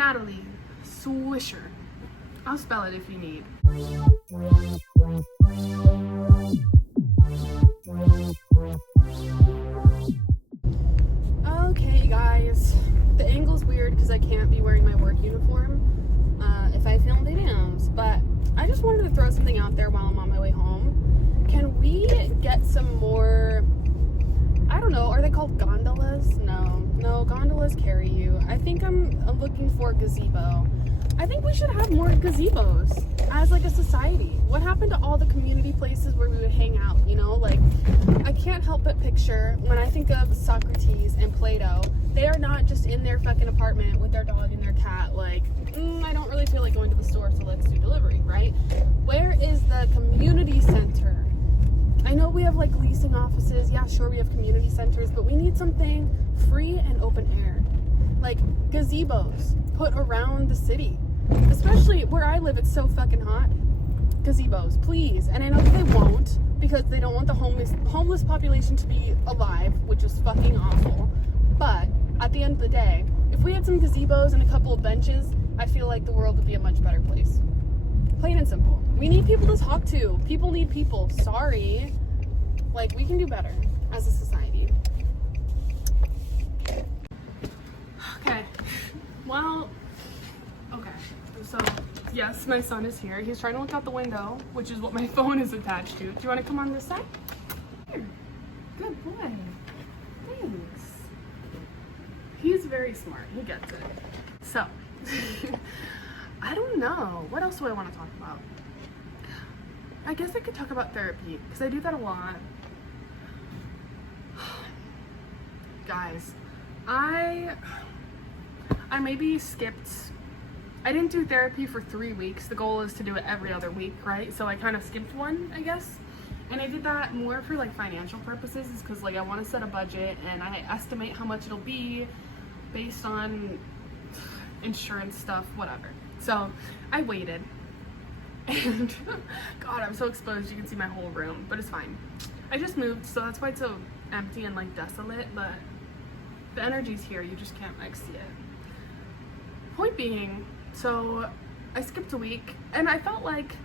Natalie, Swisher. I'll spell it if you need. Okay guys, the angle's weird because I can't be wearing my work uniform if I film videos, but I just wanted to throw something out there while I'm on my way home. Can we get some more, I don't know, are they called gondolas? No, gondolas carry you. I think I'm looking for a gazebo. I think we should have more gazebos as like a society. What happened to all the community places where we would hang out, you know? Like, I can't help but picture, when I think of Socrates and Plato, they are not just in their fucking apartment with their dog and their cat, like, I don't really feel like going to the store, so let's do delivery, right? Where is the community center? I know we have like leasing offices, yeah, sure, we have community centers, but we need something free and open air. Like gazebos put around the city. Especially where I live, it's so fucking hot. Gazebos, please. And I know that they won't, because they don't want the homeless population to be alive, which is fucking awful. But at the end of the day, if we had some gazebos and a couple of benches, I feel like the world would be a much better place. Plain and simple. We need people to talk to. People need people. Sorry. Like, we can do better as a society. Okay. Well, okay. So, yes, my son is here. He's trying to look out the window, which is what my phone is attached to. Do you want to come on this side? Here. Good boy. Thanks. He's very smart. He gets it. So, I don't know. What else do I want to talk about? I guess I could talk about therapy, because I do that a lot. Guys, I maybe skipped, I didn't do therapy for 3 weeks. The goal is to do it every other week, right? So I kind of skipped one, I guess. And I did that more for like financial purposes, is because like I want to set a budget and I estimate how much it'll be based on insurance stuff, whatever. So I waited, and God, I'm so exposed. You can see my whole room, but it's fine. I just moved, so that's why it's so empty and like desolate, but the energy's here. You just can't like see it. Point being, so I skipped a week, and I felt like,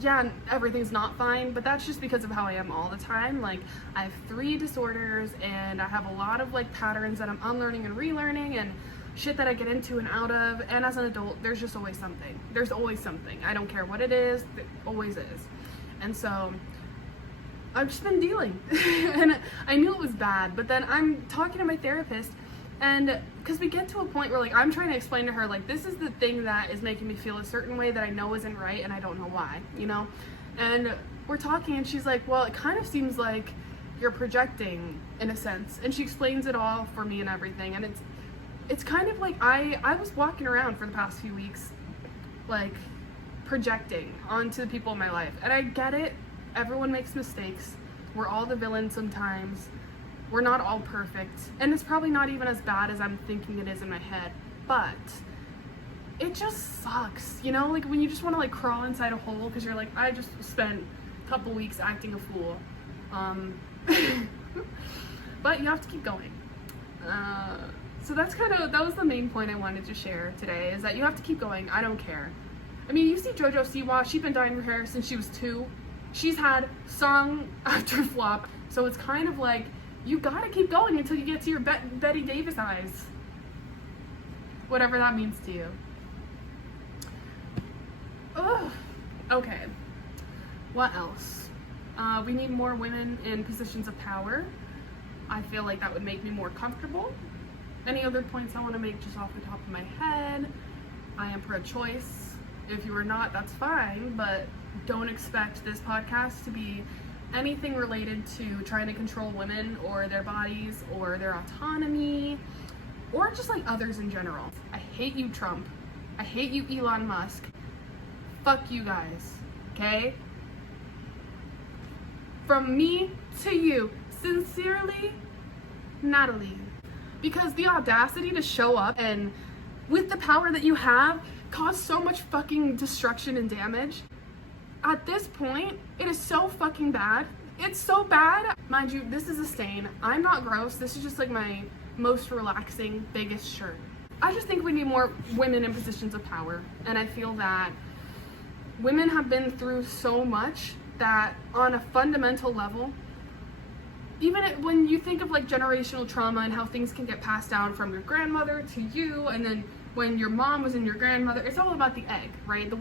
yeah, everything's not fine, but that's just because of how I am all the time. Like, I have 3 disorders, and I have a lot of like patterns that I'm unlearning and relearning, and shit that I get into and out of. And as an adult, there's just always something. There's always something. I don't care what it is, it always is. And so I've just been dealing. And I knew it was bad, but then I'm talking to my therapist, and because we get to a point where like I'm trying to explain to her, like, this is the thing that is making me feel a certain way that I know isn't right, and I don't know why, you know? And we're talking, and she's like, well, it kind of seems like you're projecting in a sense. And she explains it all for me and everything, and it's kind of like I was walking around for the past few weeks like projecting onto the people in my life. And I get it, everyone makes mistakes, we're all the villains sometimes, we're not all perfect, and it's probably not even as bad as I'm thinking it is in my head, but it just sucks, you know? Like when you just want to like crawl inside a hole because you're like, I just spent a couple weeks acting a fool, but you have to keep going. So that was the main point I wanted to share today, is that you have to keep going. I don't care. I mean, you see JoJo Siwa, she's been dyeing her hair since she was 2. She's had song after flop. So it's kind of like, you gotta keep going until you get to your Betty Davis eyes. Whatever that means to you. Ugh. Okay. What else? We need more women in positions of power. I feel like that would make me more comfortable. Any other points I want to make just off the top of my head? I am pro-choice. If you are not, that's fine, but don't expect this podcast to be anything related to trying to control women or their bodies or their autonomy or just like others in general. I hate you, Trump. I hate you, Elon Musk. Fuck you guys, okay? From me to you, sincerely, Natalie. Because the audacity to show up and with the power that you have cause so much fucking destruction and damage. At this point, it is so fucking bad. It's so bad. Mind you, this is a stain. I'm not gross. This is just like my most relaxing, biggest shirt. I just think we need more women in positions of power. And I feel that women have been through so much that on a fundamental level, even when you think of like generational trauma and how things can get passed down from your grandmother to you, and then when your mom was in your grandmother, it's all about the egg, right? The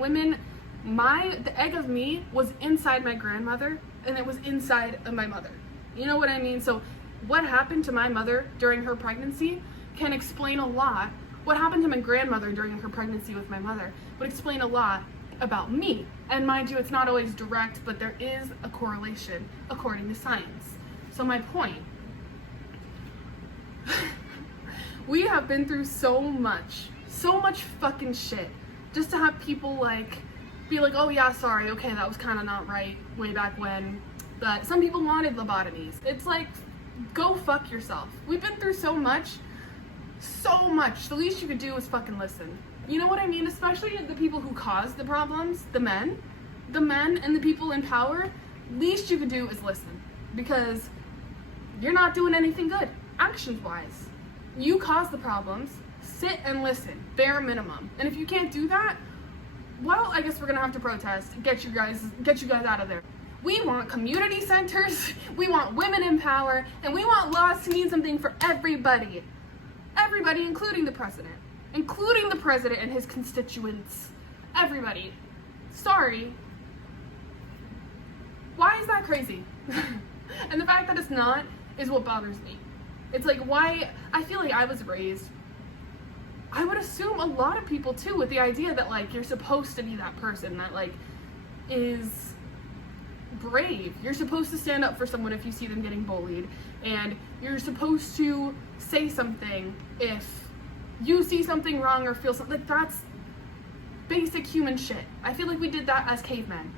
egg of me was inside my grandmother, and it was inside of my mother. You know what I mean? So what happened to my mother during her pregnancy can explain a lot. What happened to my grandmother during her pregnancy with my mother would explain a lot about me. And mind you, it's not always direct, but there is a correlation according to science. So my point, we have been through so much fucking shit just to have people like be like, oh yeah, sorry, okay, that was kind of not right way back when, but some people wanted lobotomies. It's like, go fuck yourself. We've been through so much. The least you could do is fucking listen. You know what I mean? Especially the people who caused the problems, the men and the people in power. Least you could do is listen, because you're not doing anything good, actions-wise. You caused the problems, sit and listen, bare minimum. And if you can't do that, well, I guess we're gonna have to protest, get you guys out of there. We want community centers, we want women in power, and we want laws to mean something for everybody. Everybody, including the president and his constituents. Everybody. Sorry. Why is that crazy? And the fact that it's not is what bothers me. It's like, why? I feel like I was raised, I would assume a lot of people too, with the idea that like you're supposed to be that person that like is brave. You're supposed to stand up for someone if you see them getting bullied, and you're supposed to say something if you see something wrong or feel something. Like, that's basic human shit. I feel like we did that as cavemen,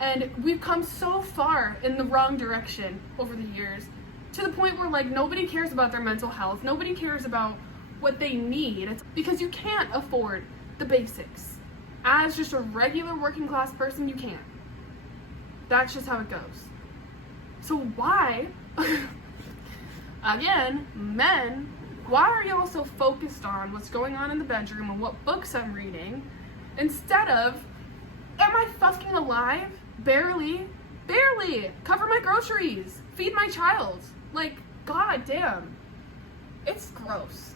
and we've come so far in the wrong direction over the years, to the point where like nobody cares about their mental health, nobody cares about what they need. It's because you can't afford the basics. As just a regular working class person, you can't. That's just how it goes. So why, again, men, why are y'all so focused on what's going on in the bedroom and what books I'm reading, instead of, am I fucking alive? Barely. Cover my groceries. Feed my child. Like, god damn. It's gross.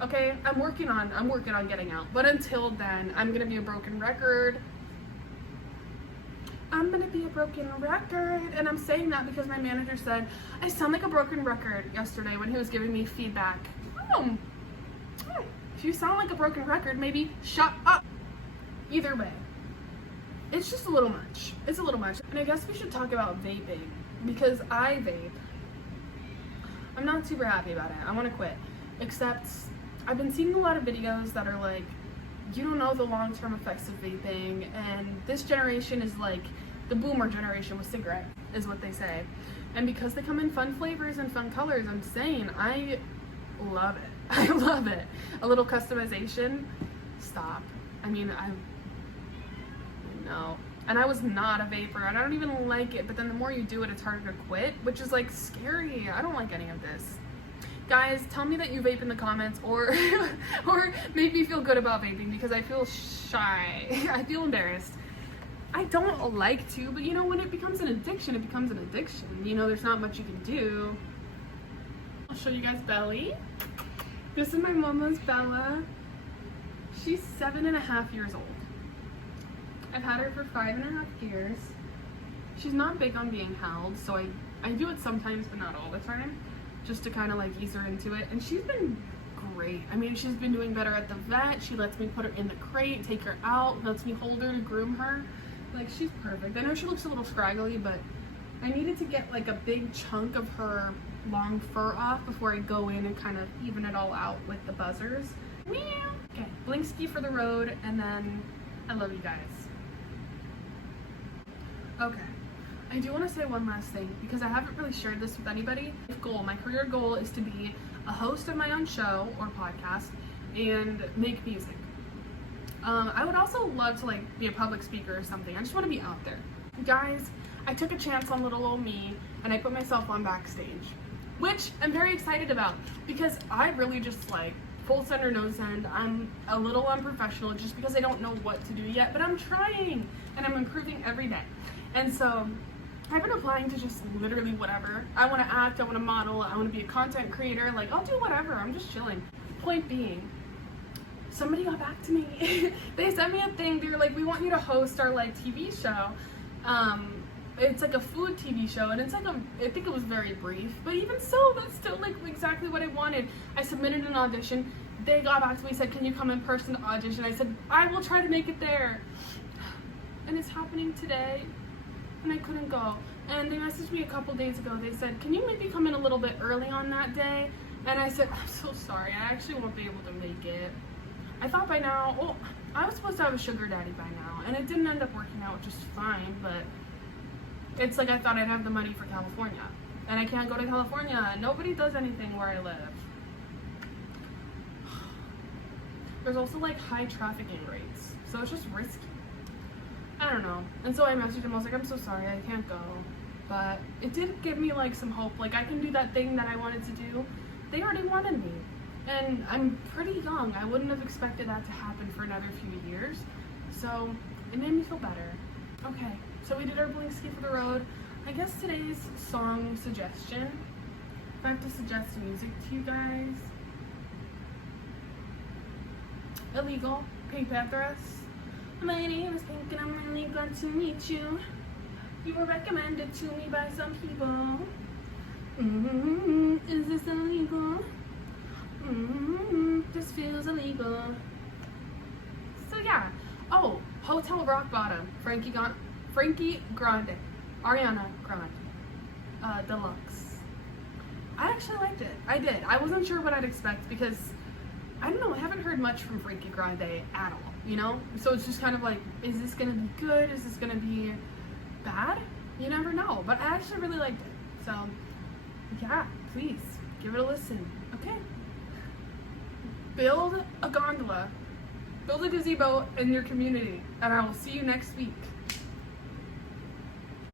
Okay? I'm working on getting out. But until then, I'm gonna be a broken record. And I'm saying that because my manager said I sound like a broken record yesterday when he was giving me feedback. If you sound like a broken record, maybe shut up. Either way, it's just a little much. It's a little much. And I guess we should talk about vaping, because I vape. I'm not super happy about it. I want to quit. Except I've been seeing a lot of videos that are like, you don't know the long-term effects of vaping, and this generation is like the boomer generation with cigarette, is what they say. And because they come in fun flavors and fun colors, I'm saying I love it. I love it. A little customization. Stop. I mean, no. And I was not a vapor. I don't even like it, but then the more you do it, it's harder to quit, which is like scary. I don't like any of this. Guys, tell me that you vape in the comments, or make me feel good about vaping, because I feel shy. I feel embarrassed. I don't like to, but you know, when it becomes an addiction, it becomes an addiction. You know, there's not much you can do. I'll show you guys Belly. This is my mama's Bella. She's 7.5 years old. I've had her for 5.5 years. She's not big on being held, so I do it sometimes, but not all the time, just to kind of like ease her into it. And she's been great. I mean, she's been doing better at the vet. She lets me put her in the crate, take her out, lets me hold her to groom her. Like, she's perfect. I know she looks a little scraggly, but I needed to get like a big chunk of her long fur off before I go in and kind of even it all out with the buzzers. Meow. Okay, Blinksky for the road, and then I love you guys. Okay, I do want to say one last thing, because I haven't really shared this with anybody. My career goal is to be a host of my own show or podcast and make music. I would also love to like be a public speaker or something. I just want to be out there. Guys, I took a chance on little old me and I put myself on backstage, which I'm very excited about, because I really just like full send or no send. I'm a little unprofessional just because I don't know what to do yet, but I'm trying and I'm improving every day. And so I've been applying to just literally whatever. I want to act, I want to model, I want to be a content creator. Like, I'll do whatever. I'm just chilling. Point being, somebody got back to me. They sent me a thing. They were like, we want you to host our like TV show. It's like a food TV show, and it's like I think it was very brief, but even so, that's still like exactly what I wanted. I submitted an audition. They got back to me, said, can you come in person to audition? I said, I will try to make it there. And it's happening today, and I couldn't go. And they messaged me a couple days ago. They said, can you maybe come in a little bit early on that day? And I said, I'm so sorry, I actually won't be able to make it. I thought by now, well, I was supposed to have a sugar daddy by now, and it didn't end up working out, which is fine, but it's like I thought I'd have the money for California, and I can't go to California. Nobody does anything where I live. There's also like high trafficking rates, so it's just risky. I don't know. And so I messaged him, I was like, I'm so sorry, I can't go. But it did give me like some hope, like I can do that thing that I wanted to do. They already wanted me, and I'm pretty young. I wouldn't have expected that to happen for another few years, so it made me feel better. Okay, so we did our blank skate for the road. I guess today's song suggestion, if I have to suggest music to you guys, Illegal, Pink Panthers. My name is Pink and I'm really glad to meet you. You were recommended to me by some people. Is this illegal? This feels illegal. So yeah. Oh, Hotel Rock Bottom, Frankie Grande, Ariana Grande, Deluxe. I actually liked it. I did. I wasn't sure what I'd expect because, I don't know, I haven't heard much from Frankie Grande at all, you know? So it's just kind of like, is this gonna be good? Is this gonna be bad? You never know. But I actually really liked it. So, yeah, please, give it a listen, okay? Build a gondola. Build a gazebo in your community, and I will see you next week.